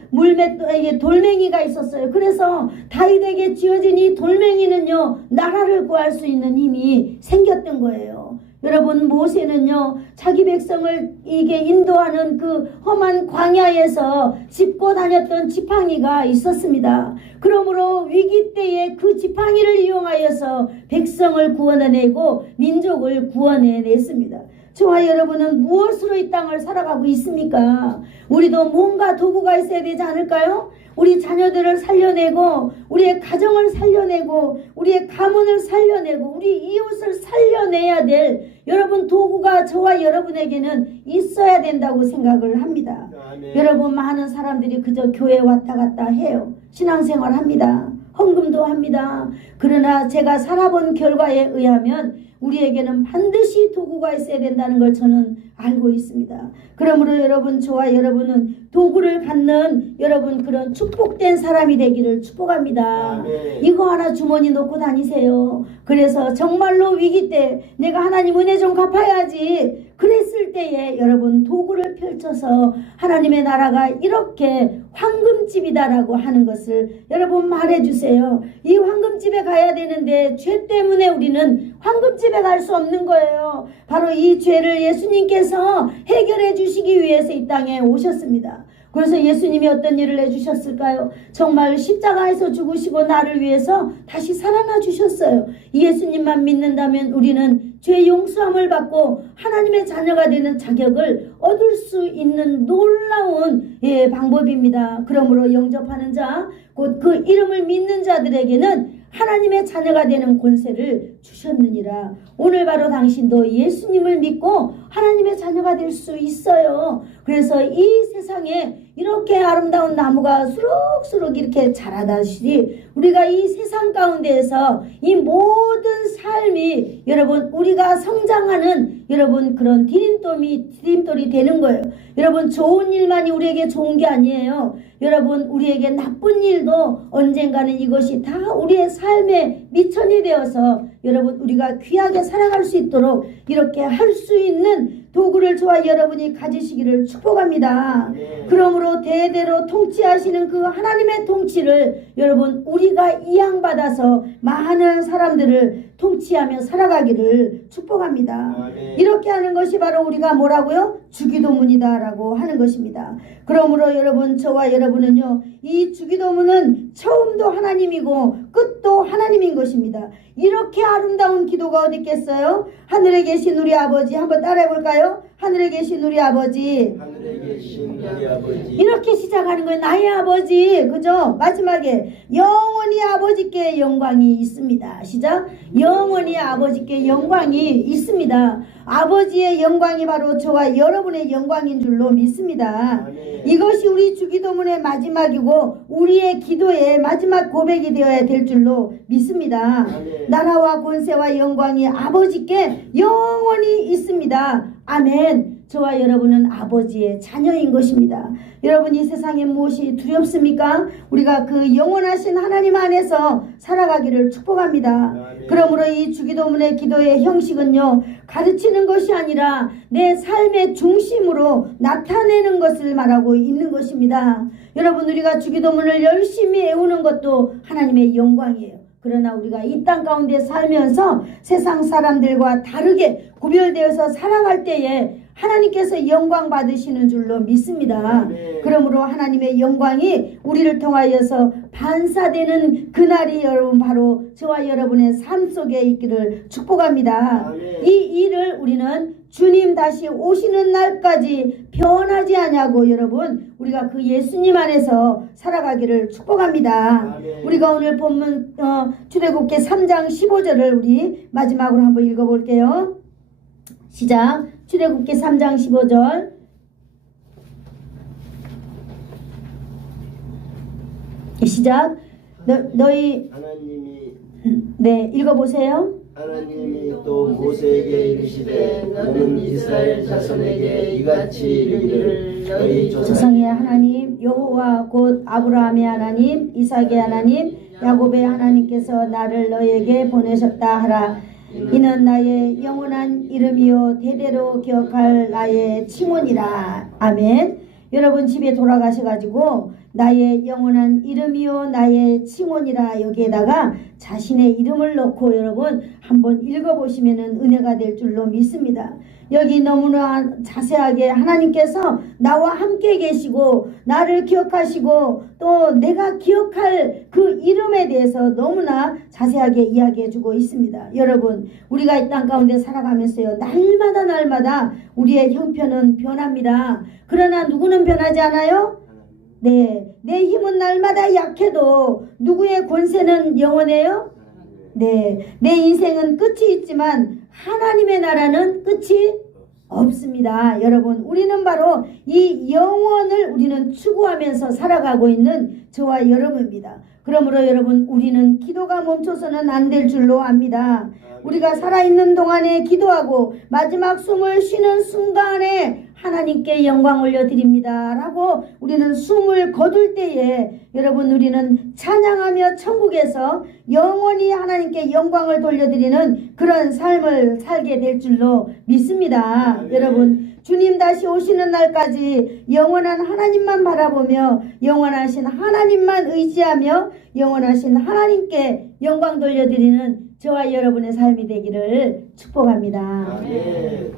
돌멩이가 있었어요. 그래서 다윗에게 쥐어진 이 돌멩이는요 나라를 구할 수 있는 힘이 생겼던 거예요. 여러분 모세는요 자기 백성을 이게 인도하는 그 험한 광야에서 짚고 다녔던 지팡이가 있었습니다. 그러므로 위기 때에 그 지팡이를 이용하여서 백성을 구원해내고 민족을 구원해냈습니다. 저와 여러분은 무엇으로 이 땅을 살아가고 있습니까? 우리도 뭔가 도구가 있어야 되지 않을까요? 우리 자녀들을 살려내고 우리의 가정을 살려내고 우리의 가문을 살려내고 우리 이웃을 살려내야 될 여러분 도구가 저와 여러분에게는 있어야 된다고 생각을 합니다. 여러분 많은 사람들이 그저 교회 왔다 갔다 해요. 신앙생활 합니다. 헌금도 합니다. 그러나 제가 살아본 결과에 의하면 우리에게는 반드시 도구가 있어야 된다는 걸 저는 알고 있습니다. 그러므로 여러분, 저와 여러분은 도구를 갖는 여러분 그런 축복된 사람이 되기를 축복합니다. 이거 하나 주머니 놓고 다니세요. 그래서 정말로 위기 때 내가 하나님 은혜 좀 갚아야지 그랬을 때에 여러분 도구를 펼쳐서 하나님의 나라가 이렇게 황금집이다라고 하는 것을 여러분 말해주세요. 이 황금집에 가야 되는데 죄 때문에 우리는 황금집에 갈 수 없는 거예요. 바로 이 죄를 예수님께서 해결해 주시기 위해서 이 땅에 오셨습니다. 그래서 예수님이 어떤 일을 해주셨을까요? 정말 십자가에서 죽으시고 나를 위해서 다시 살아나 주셨어요. 이 예수님만 믿는다면 우리는 죄 용서함을 받고 하나님의 자녀가 되는 자격을 얻을 수 있는 놀라운 방법입니다. 그러므로 영접하는 자, 곧 그 이름을 믿는 자들에게는 하나님의 자녀가 되는 권세를 주셨느니라. 오늘 바로 당신도 예수님을 믿고 하나님의 자녀가 될 수 있어요. 그래서 이 세상에 이렇게 아름다운 나무가 수록수록 이렇게 자라다시피 우리가 이 세상 가운데에서 이 모든 삶이 여러분 우리가 성장하는 여러분 그런 디딤돌이 되는 거예요. 여러분 좋은 일만이 우리에게 좋은 게 아니에요. 여러분 우리에게 나쁜 일도 언젠가는 이것이 다 우리의 삶의 미천이 되어서 여러분 우리가 귀하게 살아갈 수 있도록 이렇게 할 수 있는 도구를 저와 여러분이 가지시기를 축복합니다. 그러므로 대대로 통치하시는 그 하나님의 통치를 여러분 우리가 이양받아서 많은 사람들을 통치하며 살아가기를 축복합니다. 이렇게 하는 것이 바로 우리가 뭐라고요? 주기도문이다 라고 하는 것입니다. 그러므로 여러분 저와 여러분은요 이 주기도문은 처음도 하나님이고 끝도 하나님인 것입니다. 이렇게 아름다운 기도가 어디 있겠어요? 하늘에 계신 우리 아버지 한번 따라해 볼까요? 하늘에 계신 우리 아버지, 이렇게 시작하는 거예요. 나의 아버지, 그죠? 마지막에 영원히 아버지께 영광이 있습니다. 시작. 영원히 아버지께 영광이 있습니다. 아버지의 영광이 바로 저와 여러분의 영광인 줄로 믿습니다. 이것이 우리 주기도문의 마지막이고 우리의 기도의 마지막 고백이 되어야 될 줄로 믿습니다. 나라와 권세와 영광이 아버지께 영원히 있습니다. 아멘. 저와 여러분은 아버지의 자녀인 것입니다. 여러분 이 세상에 무엇이 두렵습니까? 우리가 그 영원하신 하나님 안에서 살아가기를 축복합니다. 그러므로 이 주기도문의 기도의 형식은요 가르치는 것이 아니라 내 삶의 중심으로 나타내는 것을 말하고 있는 것입니다. 여러분 우리가 주기도문을 열심히 외우는 것도 하나님의 영광이에요. 그러나 우리가 이 땅 가운데 살면서 세상 사람들과 다르게 구별되어서 살아갈 때에 하나님께서 영광 받으시는 줄로 믿습니다. 그러므로 하나님의 영광이 우리를 통하여서 반사되는 그날이 여러분 바로 저와 여러분의 삶 속에 있기를 축복합니다. 이 일을 우리는 주님 다시 오시는 날까지 변하지 않냐고 여러분 우리가 그 예수님 안에서 살아가기를 축복합니다. 우리가 오늘 본문 출애굽기 3장 15절을 우리 마지막으로 한번 읽어볼게요. 시작. 출애굽기 3장 15절. 시작. 너희 네, 읽어보세요. 하나님이 또 모세에게 이르시되 너는 이스라엘 자손에게 이같이 이르기를 너희 조상의 하나님 여호와 곧 아브라함의 하나님 이삭의 하나님 야곱의 하나님께서 나를 너에게 보내셨다 하라. 이는 나의 영원한 이름이요 대대로 기억할 나의 칭원이라. 아멘. 여러분 집에 돌아가셔가지고 나의 영원한 이름이요 나의 칭원이라 여기에다가 자신의 이름을 넣고 여러분 한번 읽어보시면 은혜가 될 줄로 믿습니다. 여기 너무나 자세하게 하나님께서 나와 함께 계시고 나를 기억하시고 또 내가 기억할 그 이름에 대해서 너무나 자세하게 이야기해주고 있습니다. 여러분 우리가 이 땅 가운데 살아가면서요 날마다 우리의 형편은 변합니다. 그러나 누구는 변하지 않아요? 네, 내 힘은 날마다 약해도 누구의 권세는 영원해요? 네, 내 인생은 끝이 있지만 하나님의 나라는 끝이 없습니다. 여러분 우리는 바로 이 영원을 우리는 추구하면서 살아가고 있는 저와 여러분입니다. 그러므로 여러분 우리는 기도가 멈춰서는 안 될 줄로 압니다. 우리가 살아있는 동안에 기도하고 마지막 숨을 쉬는 순간에 하나님께 영광 올려드립니다 라고 우리는 숨을 거둘 때에 여러분 우리는 찬양하며 천국에서 영원히 하나님께 영광을 돌려드리는 그런 삶을 살게 될 줄로 믿습니다. 여러분 주님 다시 오시는 날까지 영원한 하나님만 바라보며 영원하신 하나님만 의지하며 영원하신 하나님께 영광 돌려드리는 저와 여러분의 삶이 되기를 축복합니다. 아멘.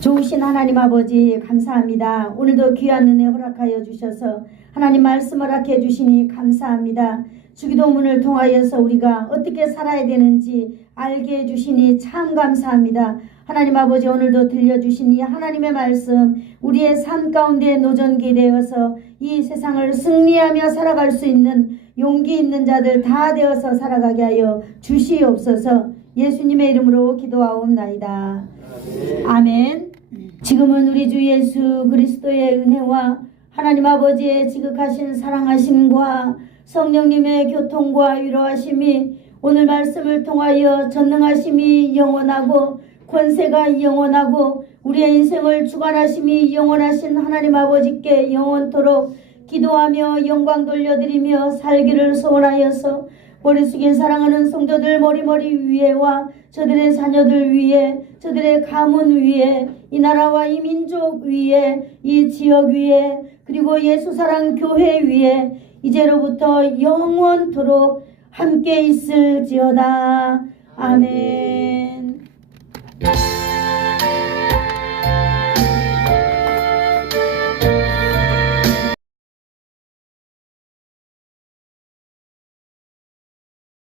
좋으신 하나님 아버지 감사합니다. 오늘도 귀한 은혜 허락하여 주셔서 하나님 말씀 허락해 주시니 감사합니다. 주기도문을 통하여서 우리가 어떻게 살아야 되는지 알게 해주시니 참 감사합니다. 하나님 아버지 오늘도 들려주시니 하나님의 말씀 우리의 삶 가운데 노전기 되어서 이 세상을 승리하며 살아갈 수 있는 용기 있는 자들 다 되어서 살아가게 하여 주시옵소서. 예수님의 이름으로 기도하옵나이다. 아멘. 지금은 우리 주 예수 그리스도의 은혜와 하나님 아버지의 지극하신 사랑하심과 성령님의 교통과 위로하심이 오늘 말씀을 통하여 전능하심이 영원하고 권세가 영원하고 우리의 인생을 주관하심이 영원하신 하나님 아버지께 영원토록 기도하며 영광 돌려드리며 살기를 소원하여서 머리 숙인 사랑하는 성도들 머리 위에와 저들의 자녀들 위에 저들의 가문 위에 이 나라와 이 민족 위에 이 지역 위에 그리고 예수사랑 교회 위에 이제로부터 영원토록 함께 있을지어다. 아멘.